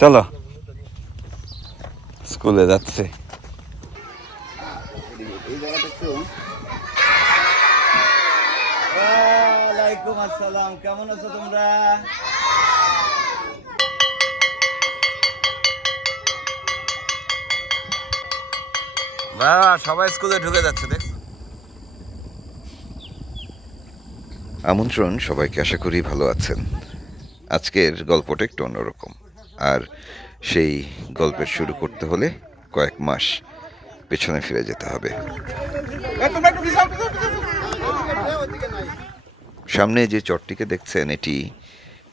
চলো স্কুলে যাচ্ছে। ওয়ালাইকুম আসসালাম, কেমন আছো তোমরা? সবাই স্কুলে ঢুকে যাচ্ছে দেখ। আমন্ত্রণ সবাইকে, আশা করি ভালো আছেন। আজকের গল্পটা একটু অন্যরকম, আর সেই গল্পের শুরু করতে হলে কয়েক মাস পেছনে ফিরে যেতে হবে। সামনে যে চরটিকে দেখছেন এটি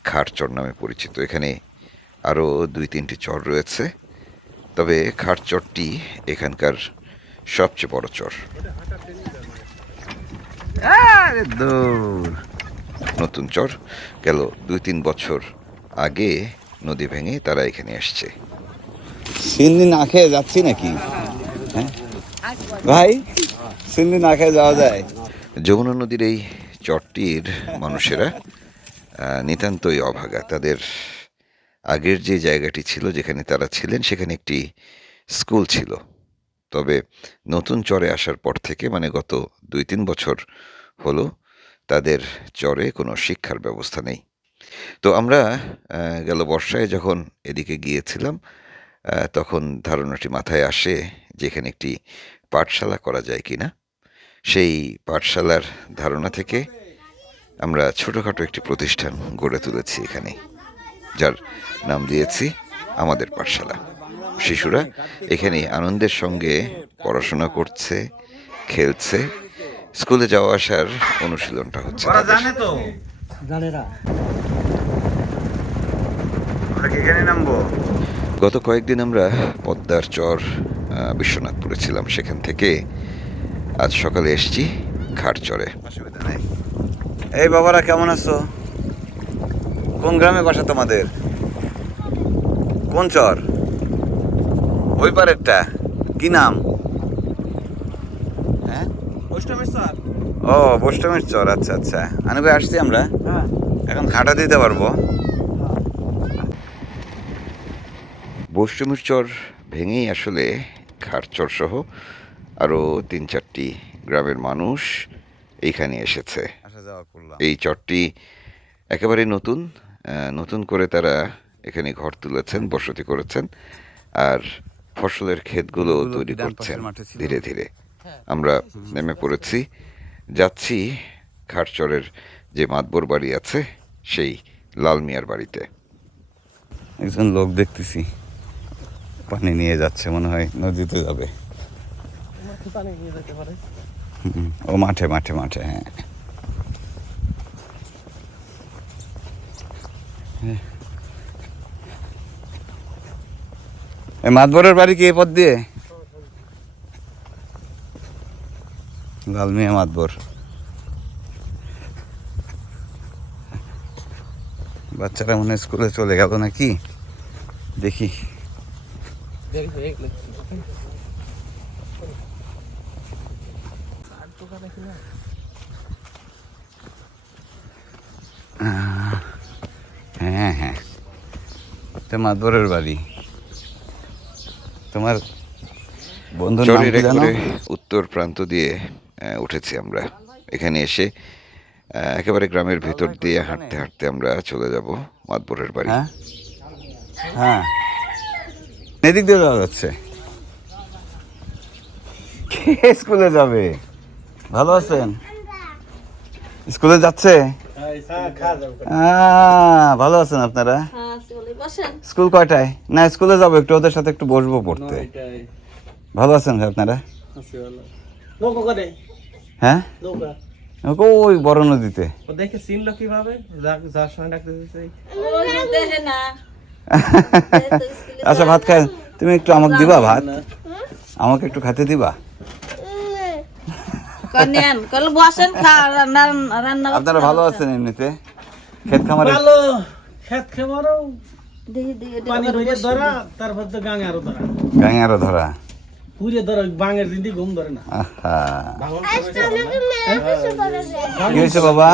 খাট চর নামে পরিচিত। এখানে আরও 2-3টি চর রয়েছে, তবে খাট চরটি এখানকার সবচেয়ে বড় চর। নতুন চর, গেল 2-3 বছর আগে নদী ভেঙে তারা এখানে আসছে। সিন্নি না খেয়ে যাচ্ছি নাকি? হ্যাঁ ভাই, সিন্নি না খেয়ে যাওয়া যায়? যমুনা নদীর এই চরটির মানুষেরা নিতান্তই অভাগা। তাদের আগের যে জায়গাটি ছিল, যেখানে তারা ছিলেন, সেখানে একটি স্কুল ছিল। তবে নতুন চরে আসার পর থেকে, মানে গত 2-3 বছর হলো, তাদের চরে কোনো শিক্ষার ব্যবস্থা নেই। তো আমরা গেল বর্ষায় যখন এদিকে গিয়েছিলাম, তখন ধারণাটি মাথায় আসে যে এখানে একটি পাঠশালা করা যায় কিনা। সেই পাঠশালার ধারণা থেকে আমরা ছোটোখাটো একটি প্রতিষ্ঠান গড়ে তুলেছি এখানে, যার নাম দিয়েছি আমাদের পাঠশালা। শিশুরা এখানে আনন্দের সঙ্গে পড়াশোনা করছে, খেলছে, স্কুলে যাওয়া আসার অনুশীলনটা হচ্ছে। গত কয়েকদিন আমরা পদ্মার চর বিশ্বনাথপুরে ছিলাম, সেখান থেকে আজ সকালে এসছি খাট চরে। অসুবিধা নেই। এই বাবারা, কেমন আছো? কোন গ্রামে বাসা তোমাদের? কোন চর? ওই পারেরটা কি নাম? হ্যাঁ, ও বৈষ্ণবের চর। আচ্ছা আচ্ছা, আনুবে আসছি আমরা। এখন খাটা দিতে পারবো। বৈষ্ণবের চর ভেঙেই আসলে খাটচর সহ আরও 3-4টি গ্রামের মানুষ এইখানে এসেছে। এই চরটি একেবারে নতুন, নতুন করে তারা এখানে ঘর তুলেছেন, বসতি করেছেন, আর ফসলের ক্ষেতগুলো তৈরি করছেন ধীরে ধীরে। আমরা নেমে পড়েছি, যাচ্ছি খাটচরের যে মাতবর বাড়ি আছে, সেই লাল মিয়ার বাড়িতে। একজন লোক দেখতেছি পানি নিয়ে যাচ্ছে, মনে হয় নদীতে যাবে। ও মাঠে মাঠে মাঠে, হ্যাঁ। এই মাতবরের বাড়ি কি এ পথ দিয়ে? লাল মিয়া মাতবর। বাচ্চারা মনে হয় স্কুলে চলে গেল নাকি, দেখি। হ্যাঁ হ্যাঁ, এটা মাতবরের বাড়ি। তোমার বন্ধুর নাম কি জানো? উত্তর প্রান্ত দিয়ে উঠেছি আমরা। এখানে এসে একেবারে গ্রামের ভিতর দিয়ে হাঁটতে হাঁটতে আমরা চলে যাব মাতবরের বাড়ি। হ্যাঁ, এদিক দিয়ে যাওয়া যাচ্ছে। কে স্কুলে যাবে? ভালো আছেন? স্কুলে যাচ্ছে? ভালো আছেন আপনারা? স্কুল কয়টায়? না, স্কুলে যাবো, একটু ওদের সাথে একটু বসবো পড়তে। ভালো আছেন আপনারা? হ্যাঁ, ওই বড় নদীতে। আচ্ছা, ভাত খায়, তুমি একটু আমাকে দিবা ভাত? আমাকে একটু খেতে দিবা? আপনারা ভালো আছেন এমনিতে? ক্ষেত খামারে গাঙে আরো ধরা কি হয়েছে বাবা?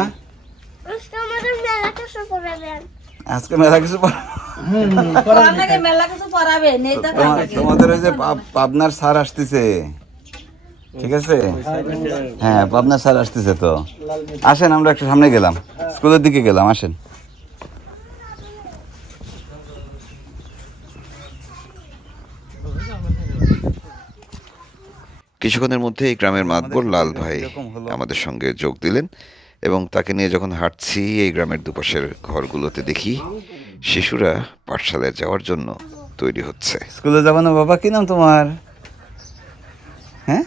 আজকে মেলা কিছু তোমাদের ওই যে পাবনার স্যার আসতেছে, ঠিক আছে? হ্যাঁ, পাবনার স্যার আসতেছে, তো আসেন আমরা একটু সামনে গেলাম, স্কুলের দিকে গেলাম, আসেন। কিছুক্ষণের মধ্যে এই গ্রামের মাতবর লাল ভাই আমাদের সঙ্গে যোগ দিলেন এবং তাকে নিয়ে যখন হাঁটছি এই গ্রামের দুপাশের ঘরগুলোতে দেখি শিশুরা পাঠশালায় যাওয়ার জন্য তৈরি হচ্ছে। স্কুলে যাবো না বাবা? কি নাম তোমার? হ্যাঁ,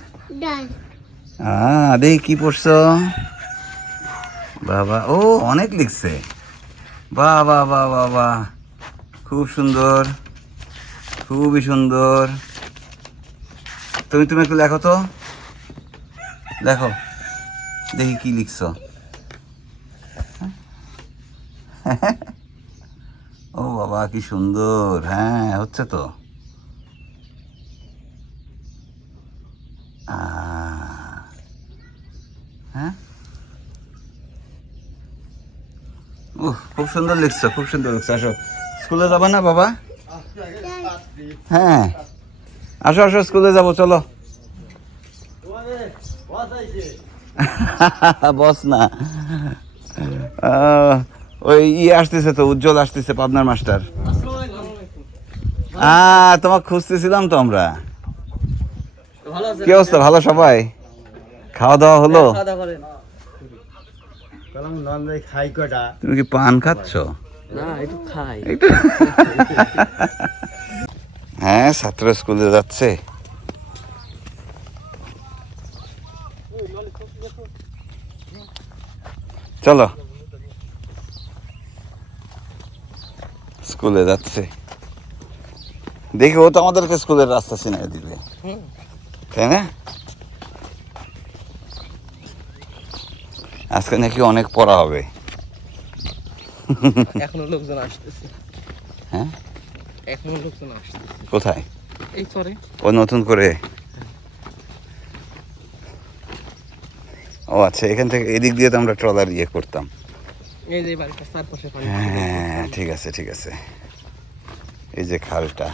দেখি কি পড়ছো বাবা? ও, অনেক লিখছে, বাহ বাহ বাহ বাহ বাহ, খুব সুন্দর, খুবই সুন্দর। তুমি একটু লেখো তো, লেখো দেখি কি লিখছো। ও বাবা, কি সুন্দর, হ্যাঁ হচ্ছে তো। হ্যাঁ, খুব সুন্দর লিখছো, খুব সুন্দর লিখছো। আসো, স্কুলে যাবে না বাবা? হ্যাঁ, আসো আসো, স্কুলে যাবো, চলো। বস না, ওই আসতেছে তো, উজ্জ্বল আসতেছে, পাবনার মাস্টার। তোমাকে খুঁজতেছিলাম তো আমরা। কি অবস্থা? ভালো সবাই? খাওয়া দাওয়া হলো? তুমি কি পান খাচ্ছ? হ্যাঁ, ছাত্র স্কুলে যাচ্ছে। চলো, স্কুলে যাচ্ছে, দেখি ও তো আমাদেরকে স্কুলের রাস্তা চিনিয়ে দিবে, তাই না? আজকে নাকি অনেক পড়া হবে। এখনো লোকজন আসতেছে। হ্যাঁ, এখনো লোকজন আসতেছে। কোথায়? এই চরে। ও নতুন করে? ও আচ্ছা, এখান থেকে এদিক দিয়ে তো আমরা ট্রলার ইয়ে করতাম। এই যে বাড়িটা চারপাশে পানি। হ্যাঁ, ঠিক আছে ঠিক আছে। এই যে খালটা,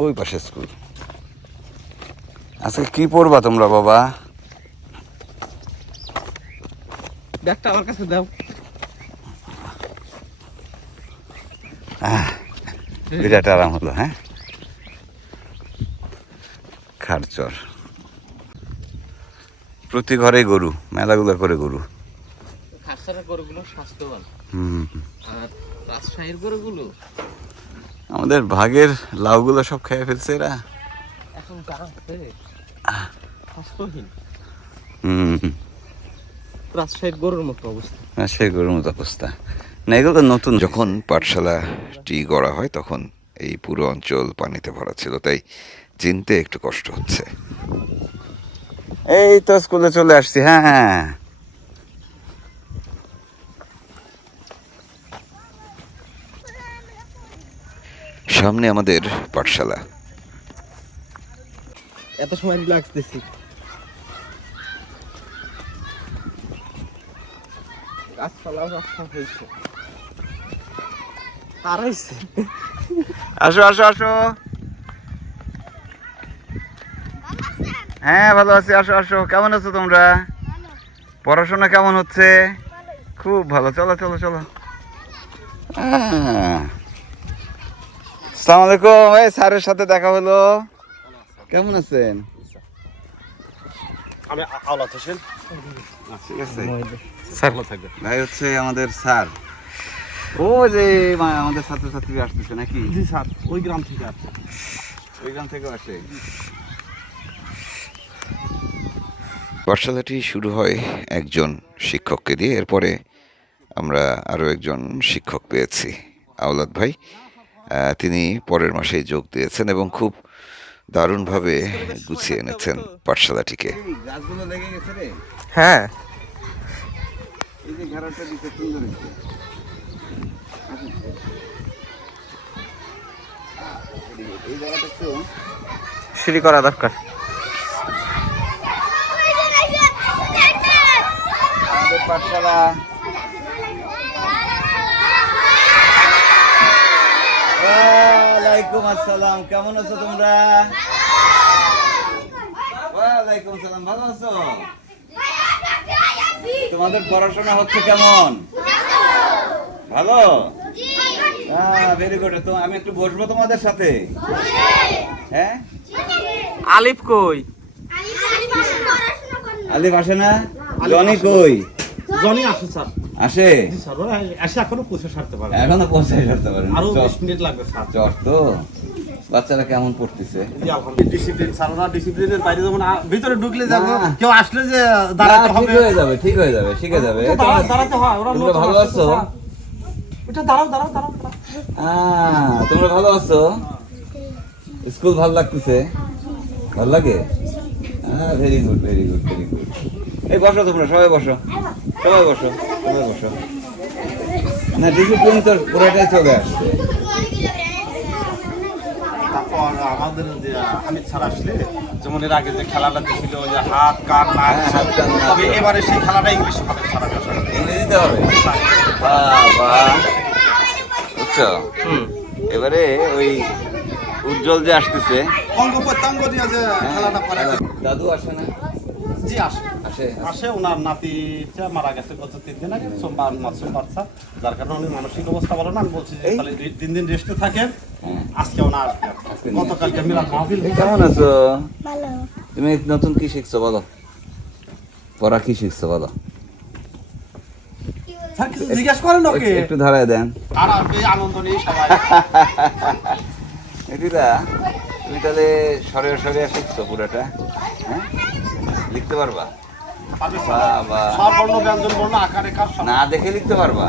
ওই পাশে স্কুল। আজকে কি পড়বা তোমরা বাবা? ব্যাগটা আমার কাছে দাও। বিরাট আরাম হলো। হ্যাঁ, খারচর, প্রতি ঘরে গরু, মেলাগুলো করে গরু। খারচরের গরুগুলো স্বাস্থ্যবান। আর রাজশাহীর গরুগুলো আমাদের ভাগের লাউগুলো সব খেয়ে ফেলছে এরা। এখন স্বাস্থ্যহীন। রাজশাহীর গরুর মতো অবস্থা। রাজশাহীর গরুর মতো অবস্থা না, এগুলো তো নতুন। যখন পাঠশালাটি গড়া হয় তখন এই পুরো অঞ্চল পানিতে ভরা ছিল, তাই চিনতে একটু কষ্ট হচ্ছে। এই তো স্কুলে চলে আসছি। হ্যাঁ হ্যাঁ, সামনে আমাদের পাঠশালা। এত সময় রিল্যাক্স দিছি। আসো আসো আসো। হ্যাঁ, ভালো আছি, আসো আসো। কেমন আছো তোমরা? পড়াশোনা কেমন হচ্ছে? খুব ভালো। চলো চলো চলো। আসসালামু আলাইকুম। এই স্যারের সাথে দেখা হলো। কেমন আছেন? আমি আওলাদ হোসেন। ঠিক আছে স্যার, ভাই হচ্ছে আমাদের স্যার। ও যে আমাদের ছাত্রছাত্রী আসতেছে নাকি? জি স্যার, ওই গ্রাম থেকে আসছে। ওই গ্রাম থেকে আসে। পাঠশালাটি শুরু হয় একজন শিক্ষককে দিয়ে, এরপরে আমরা আরও একজন শিক্ষক পেয়েছি, আওলাদ ভাই। তিনি পরের মাসেই যোগ দিয়েছেন এবং খুব দারুণভাবে গুছিয়ে এনেছেন পাঠশালাটিকে। গাছগুলো লেগে গেছে রে। হ্যাঁ, এই যে ঘেরাটা দিতে সুন্দর হয়েছে। এই জায়গাটা একটু সিঁড়ি করা দরকার। আমাদের পাঠশালা ওয়ালাইকুম আসসালাম, কেমন আছো তোমরা? ওয়ালাইকুম আসসালাম, ভালো আছো? তোমাদের পড়াশোনা হচ্ছে কেমন? ভালো? Very good. তো আমি একটু বসবো তোমাদের সাথে? হ্যাঁ। আলিফ কই? আলিফ আসে না? জনি কই? জনি আসে স্যার। আসে? জি স্যার, ওরা এসে এখনো পৌঁছে সারতে পারে। এখনো পৌঁছাই করতে পারেন? আরো 20 মিনিট লাগবে স্যার। জ্বর তো? বাচ্চারা কেমন পড়তেছে? জি আলহামদুলিল্লাহ, ডিসিপ্লিন স্যার, ওরা ডিসিপ্লিনের বাইরে যেমন ভিতরে ঢুকলে যাবো, না। কেউ আসলে যে না, দাঁড়াতে ঠিক হবে, হয়ে যাবে, ঠিক হয়ে যাবে, শিখে যাবে। দাঁড়াতে হয়। ওরা তোমরা নতুন ভালো আসছে তো আছো? স্যার। ওটা দাঁড়াও দাঁড়াও দাঁড়াও দাঁড়াও। তোমরা ভালো আছো? স্কুল ভালো লাগতেছে? ভালো লাগে? Very good, very good, very good. এই বসো, তোমরা সবাই বসো, সবাই বসো, সবাই বসো। না, ডিসিপ্লিন তো পুরোটাই চলে আসছে। তারপর আমাদের যে হামিদ স্যার আসলে, যেমন এর আগে যে খেলাটা ছিল যে হাত কান নাক, হ্যাঁ, হাত, কান, নাক। তবে এবারে সেই খেলাটা ইংলিশ হবে স্যার। ইংরেজিতে হবে? বাহ, বাহ। বুঝছো? এবারে ওই উজ্জ্বল যে আসতেছে, অঙ্গ প্রত্যঙ্গ দিয়ে যে খেলাটা করে। দাদু আসে না? জি আসে আসে? আসে। ওনার নাতিটা মারা গেছে গত 3 দিন আগে, সোমবার মাসুম বাচ্চা, যার কারণে উনি মানসিক অবস্থা ভালো না। আমি বলছি যে এই? তাহলে 3 দিন রেস্টে থাকেন, হ্যাঁ। আজকে ওনা আসবে। গতকালকে মিলাদ মাহফিল। কেমন আছো? তুমি নতুন কি শিখছো বলো? পড়া কি শিখছো বলো? স্যার কিছু জিজ্ঞেস করেন ওকে। একটু ধরায় দেন। আর এই আনন্দ নেই সবাই। দিদা, তুমি তাহলে সরে সরে শিখছো পুরোটা? হ্যাঁ, লিখতে পারবা? পারবে স্যার। বাবা, সব বর্ণ ব্যঞ্জন বর্ণ আকার রেখার সব। না দেখে লিখতে পারবা?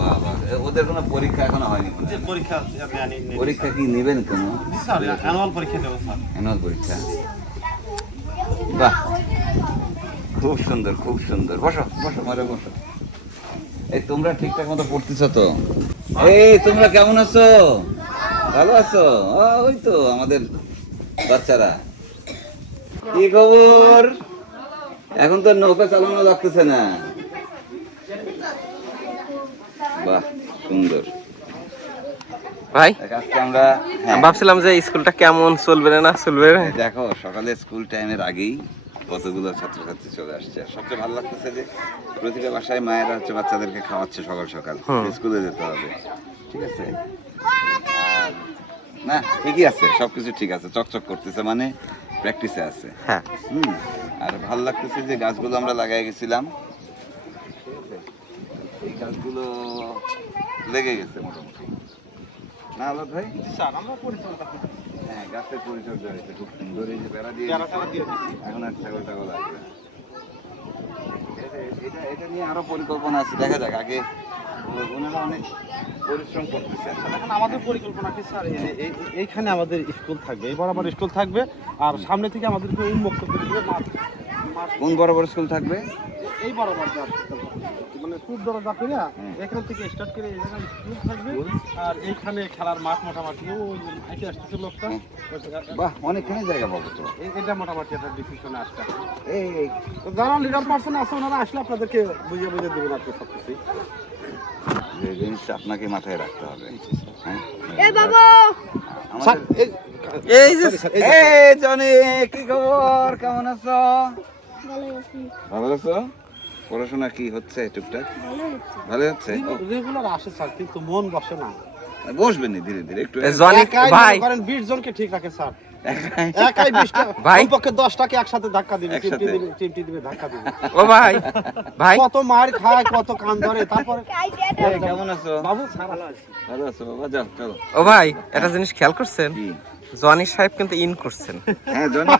বাবা, ওদের কোনো পরীক্ষা এখনো হয়নি মনে যে হয়। পরীক্ষা আমি আনি নেই। পরীক্ষা কি নেবেন কোনো? জি স্যার, অ্যানুয়াল পরীক্ষা দেবো স্যার। অ্যানুয়াল পরীক্ষা? বাহ, খুব সুন্দর, খুব সুন্দর। বসো বসো, মারে বসো। এই তোমরা ঠিকঠাক মতো পড়তেছো তো? এই তোমরা কেমন আছো? ভালো আছো? ওই তো আমাদের বাচ্চারা। কি খবর? এখন তো নৌকা চালানো লাগতেছে না। বাহ, সুন্দর। ভাই আজকে আমরা ভাবছিলাম যে স্কুলটা কেমন চলবে না চলবে। দেখো, সকালে স্কুল টাইমের আগেই কতগুলো ছাত্রছাত্রী চলে আসছে। আর সবচেয়ে ভালো লাগতেছে যে প্রতিটা বাসায় মায়েরা হচ্ছে বাচ্চাদেরকে খাওয়াচ্ছে সকাল সকাল, স্কুলে যেতে হবে। ঠিক আছে? আর না, ঠিকই আছে, সবকিছু ঠিক আছে, চকচক করতেছে, মানে প্র্যাকটিসে আছে। হ্যাঁ। আর ভালো লাগতেছে যে গাছগুলো আমরা লাগাই গেছিলাম, এই গাছগুলো লেগে গেছে মোটামুটি। না আলাদ ভাই? জি স্যার, আমরা পরিচর্যা করি। হ্যাঁ, গাছের পরিচর্যা হয়েছে খুব সুন্দর। এই যে বেড়া দিয়ে বেড়া দিয়ে দিচ্ছি। এখন আর ছাগল টাগল আসবে। এটা নিয়ে আরো পরিকল্পনা আছে, দেখা যাক। আগে ওনারা অনেক পরিশ্রম করতেছে। এখন আমাদের পরিকল্পনা কি স্যার, এইখানে আমাদের স্কুল থাকবে, এই বরাবর স্কুল থাকবে, আর সামনে থেকে আমাদেরকে উন্মুক্ত করে দিবে কোন বরাবর স্কুল থাকবে? এই বরাবর মানে খুব দরজা করে এখান থেকে স্টার্ট করে এই জায়গায় স্কুল থাকবে, আর এইখানে খেলার মাঠ মোটামুটি ওই হাইটে আসতেছে লোকটা। বাহ, অনেকখানি জায়গা পাবো তো। এটা মোটামুটি একটা ডিসিশনে আসছে। এই তো যারা লিডার পার্সন আছে ওনারা আসলে আপনাদেরকে বুঝিয়ে বুঝিয়ে দেবেন আর কি সব কিছু। যে জিনিসটা আপনাকে মাথায় রাখতে হবে। হ্যাঁ, স্যার, এই যে এই জনি, কি খবর? কেমন আছো? ভালো আছো? পড়াশোনা কি হচ্ছে টুকটাক? ভালো হচ্ছে? রেগুলার আসে স্যার, কিন্তু মন বসে না। বসবেন ধীরে ধীরে একটু। জনি ভাই, 20 জনকে ঠিক রাখে স্যার। একাই? একাই 20টা, ভাই। কমপক্ষে 10টাকে একসাথে ধাক্কা দিবে, একসাথে? চিমটি দিবে, ধাক্কা দিবে। ও ভাই, ভাই কত মার খায়, কত কান ধরে, তারপরে এই, কেমন আছো? বাবু স্যার ভালো আছে। ভালো আছো বাবা? যাও চলো। ও ভাই, একটা জিনিস খেয়াল করছেন? কি? জনি সাহেব কিন্তু ইন করছেন। হ্যাঁ, জনি।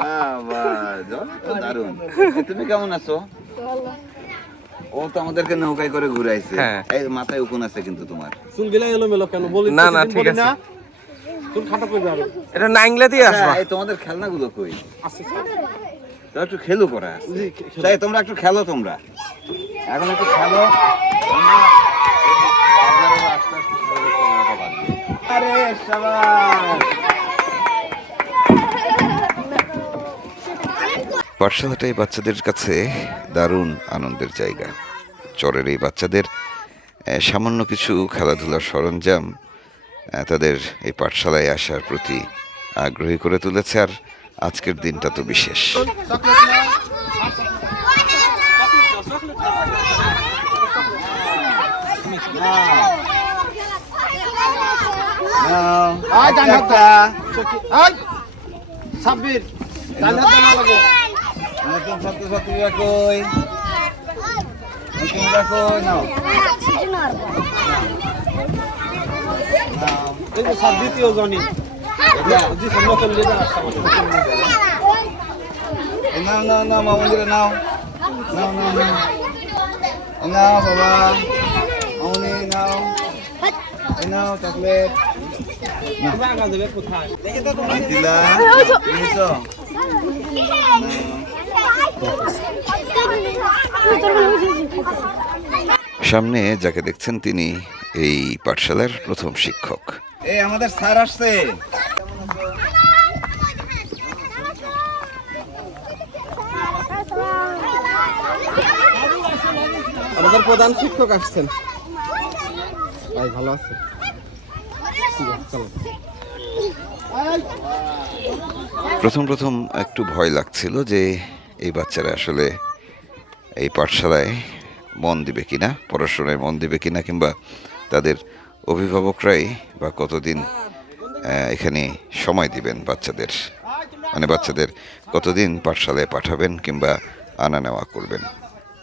বাবা, জনি তো দারুণ। এই, তুমি কেমন আছো? ও তো আমাদেরকে নৌকায় করে ঘুরাইছে। হ্যাঁ। এই মাথায় উকুন আছে কিন্তু তোমার। চুল গিলা এলোমেলো কেন বলি? না, না, প্রতিদিন ঠিক বলি আছে। না, চুল খাটো করবে আরো। এটা নাইংলা দিয়ে আসবা। এই তোমাদের খেলনাগুলো কই? আছে স্যার। তো একটু খেলো করা আছে। জি, তাই তোমরা একটু খেলো, তোমরা এখন একটু খেলো। আপনারা আস্তে আস্তে খেলাটা বাদ দিন। আরে শাবাশ! পাঠশালাটাই বাচ্চাদের কাছে দারুণ আনন্দের জায়গা। চরের এই বাচ্চাদের সামান্য কিছু খেলাধুলার সরঞ্জাম তাদের এই পাঠশালায় আসার প্রতি আগ্রহী করে তুলেছে। আর আজকের দিনটা তো বিশেষ। সাব্বির ডান হাত না লাগে নতুন ছাত্রছাত্রীরা কই? নতুনরা কই? নাও এই যে সাব দ্বিতীয় জনই জি নতুন লিডার আসছে নাও নাও নাও মামুনিরা নাও নাও নাও নাও নাও বাবা মামুনি নাও নাও চকলেট জায়গা যাবে কোথায় দিলা নিছো সামনে যাকে দেখছেন তিনি এই পাঠশালার প্রথম শিক্ষক। এই আমাদের স্যার আসছে। আমাদের প্রধান শিক্ষক আসছেন। ভাই ভালো আছে? প্রথম একটু ভয় লাগছিল যে এই বাচ্চারা আসলে এই পাঠশালায় মন দিবে কিনা, পড়াশোনায় মন দিবে কিনা, কিংবা তাদের অভিভাবকরাই বা কতদিন এখানে সময় দিবেন বাচ্চাদের, মানে বাচ্চাদের কতদিন পাঠশালায় পাঠাবেন কিংবা আনা নেওয়া করবেন।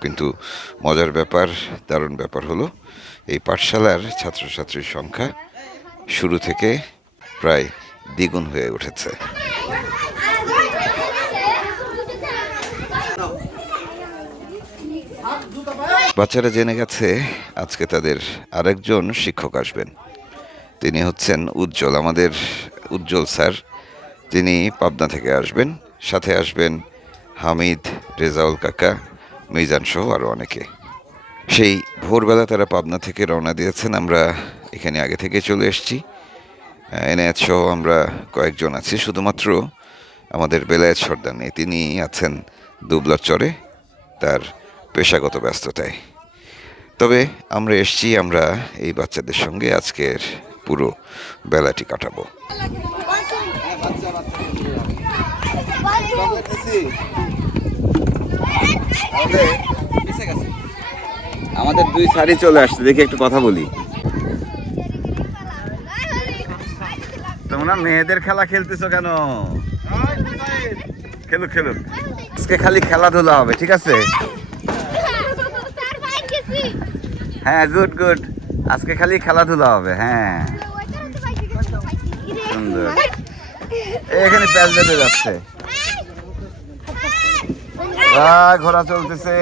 কিন্তু মজার ব্যাপার, দারুণ ব্যাপার হলো এই পাঠশালার ছাত্রছাত্রীর সংখ্যা শুরু থেকে প্রায় দ্বিগুণ হয়ে উঠেছে। বাচ্চারা জেনে গেছে আজকে তাদের আরেকজন শিক্ষক আসবেন। তিনি হচ্ছেন উজ্জ্বল, আমাদের উজ্জ্বল স্যার। তিনি পাবনা থেকে আসবেন, সাথে আসবেন হামিদ, রেজাউল কাকা, মিজান সহ আরও অনেকে। সেই ভোরবেলা তারা পাবনা থেকে রওনা দিয়েছেন। আমরা এখানে আগে থেকে চলে এসেছি। এনায়েত সহ আমরা কয়েকজন আছি। শুধুমাত্র আমাদের বেলায়েত সর্দার নেই, তিনি আছেন দুবলার চরে তার পেশাগত ব্যস্ততায়। তবে আমরা এসেছি, আমরা এই বাচ্চাদের সঙ্গে আজকের পুরো বেলাটি কাটাবো। আমাদের দুই সারি চলে আসছে, দেখি একটু কথা বলি। তোমরা মেয়েদের খেলা খেলতেছো কেন? খেলুক খেলুক, আজকে খালি খেলাধুলা হবে, ঠিক আছে? হ্যাঁ, গুড গুড, আজকে খালি খেলাধুলা হবে। হ্যাঁ, সুন্দর। এখানে প্যাচ বেঁধে যাচ্ছে, ঘোড়া চলতেছে।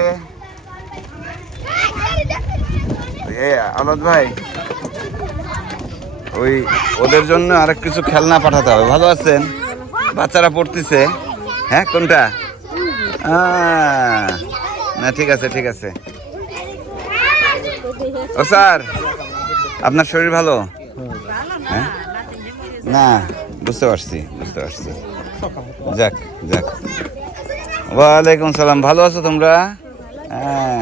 আলাদ ভাই, ওই ওদের জন্য আরেক কিছু খেলনা পাঠাতে হবে। ভালো আছেন? বাচ্চারা পড়তেছে। হ্যাঁ, কোনটা? না, ঠিক আছে ঠিক আছে। ও স্যার, আপনার শরীর ভালো? হ্যাঁ, না, বুঝতে পারছি বুঝতে পারছি। যাক যাক, ওয়ালাইকুম সালাম। ভালো আছো তোমরা? হ্যাঁ,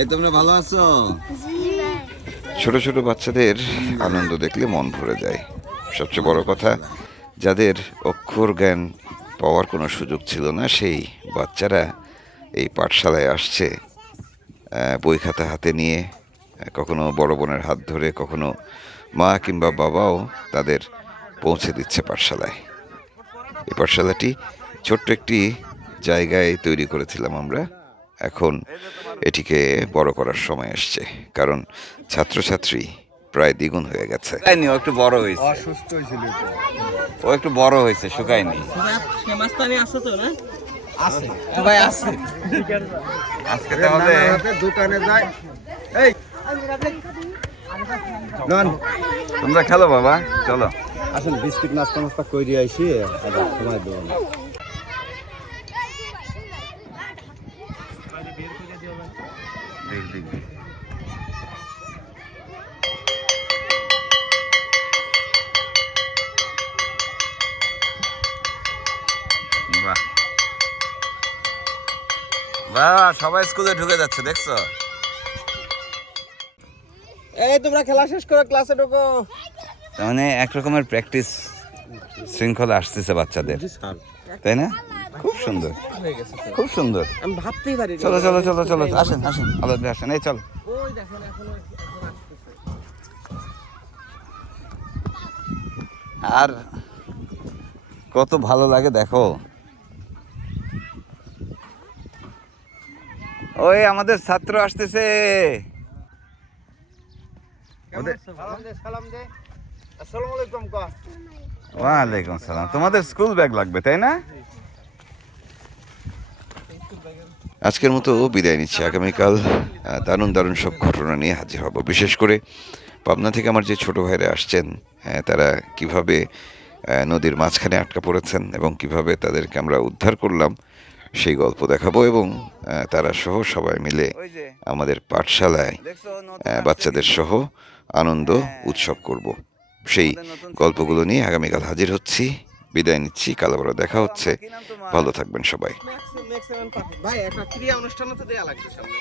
এই তোমরা ভালো আছো? ছোট ছোট বাচ্চাদের আনন্দ দেখলে মন ভরে যায়। সবচেয়ে বড় কথা, যাদের অক্ষর জ্ঞান পাওয়ার কোনো সুযোগ ছিল না, সেই বাচ্চারা এই পাঠশালায় আসছে বই খাতা হাতে নিয়ে, কখনো বড় বোনের হাত ধরে, কখনো মা কিংবা বাবাও তাদের পৌঁছে দিচ্ছে পাঠশালায়। এই পাঠশালাটি ছোট্ট একটি জায়গায় তৈরি করেছিলাম আমরা। এখন এটিকে বড় করার সময় আসছে, কারণ ছাত্রছাত্রী প্রায় দ্বিগুণ হয়ে গেছে। ও একটু বড় হয়েছে, অসুস্থ হয়েছিল, ও একটু বড় হয়েছে, শুকায়নি। আজকে তাহলে দোকানে যাই। এই তোমরা খেলো বাবা, চলো। আসলে বিস্কিট নাস্তা নাস্তা করে আইসি, সময় দেবো না। বাবা সবাই স্কুলে ঢুকে যাচ্ছে দেখছো? এই তোমরা খেলা শেষ করে ক্লাসে ঢোকো। তার মানে এক রকমের প্র্যাকটিস শৃঙ্খলা আসতেছে বাচ্চাদের, তাই না? খুব সুন্দর, খুব সুন্দর। আমি ভাবতেই পারি চলো চলো চলো চলো, আসেন আসেন আলাদ ভাই আসেন, এই চলো। ওই দেখেন এখনো আসতেছে। আর কত ভালো লাগে দেখো, ওই আমাদের ছাত্র আসতেছে। ওয়ালাইকুম সালাম। তোমাদের স্কুল ব্যাগ লাগবে তাই না? আজকের মতো বিদায় নিচ্ছি। আগামীকাল দারুণ দারুণ সব ঘটনা নিয়ে হাজির হব। বিশেষ করে পাবনা থেকে আমার যে ছোট ভাইরা আসছেন, তারা কিভাবে নদীর মাঝখানে আটকা পড়েছেন এবং কিভাবে তাদেরকে আমরা উদ্ধার করলাম সেই গল্প দেখাবো, এবং তারা সহ সবাই মিলে আমাদের পাঠশালায় বাচ্চাদের সহ আনন্দ উৎসব করব। সেই গল্পগুলো নিয়ে আগামীকাল হাজির হচ্ছি। বিদায় নিচ্ছি, কাল আবার দেখা হচ্ছে। ভালো থাকবেন সবাই। ভাই একটা ক্রিয়া অনুষ্ঠানও তো দেয়া লাগবে সামনে।